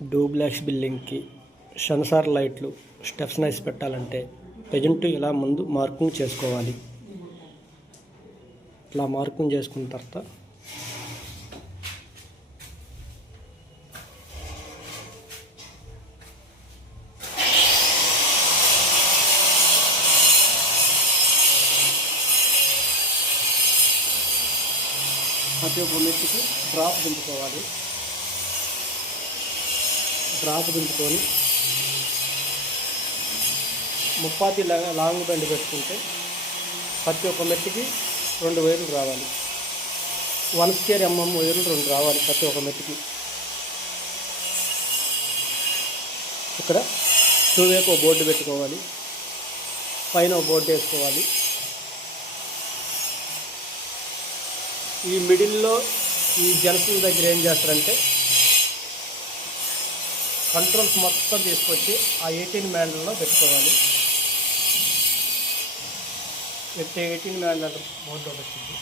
Duplex బిల్డింగ్కి censor లైట్లు steps nice పెట్టాలంటే ప్రజెంట్ ఇలా ముందు మార్కింగ్ చేసుకోవాలి. ఇలా మార్కింగ్ చేసుకున్న తర్వాత ప్రతి ఒక్క మెట్టుకి డ్రాప్ దింపుకోవాలి. డ్రాప్ దింపుకొని ముప్పాతి లాంగ్ బెండ్ పెట్టుకుంటే ప్రతి ఒక్క మెట్టుకి 2 వైర్లు రావాలి. 1 స్క్వేర్ mm వైర్లు 2 రావాలి ప్రతి ఒక్క మెట్టుకి. ఇక్కడ 2 వైపు ఒక బోర్డు పెట్టుకోవాలి, పైన ఒక బోర్డు వేసుకోవాలి. ఈ మిడిల్లో ఈ జంక్షన్ దగ్గర ఏం చేస్తారంటే కంట్రోల్స్ మొత్తం తీసుకొచ్చి ఆ 18 మ్యాండల్లో పెట్టుకోవాలి. 18 మ్యాండల్ బోర్డు వచ్చింది.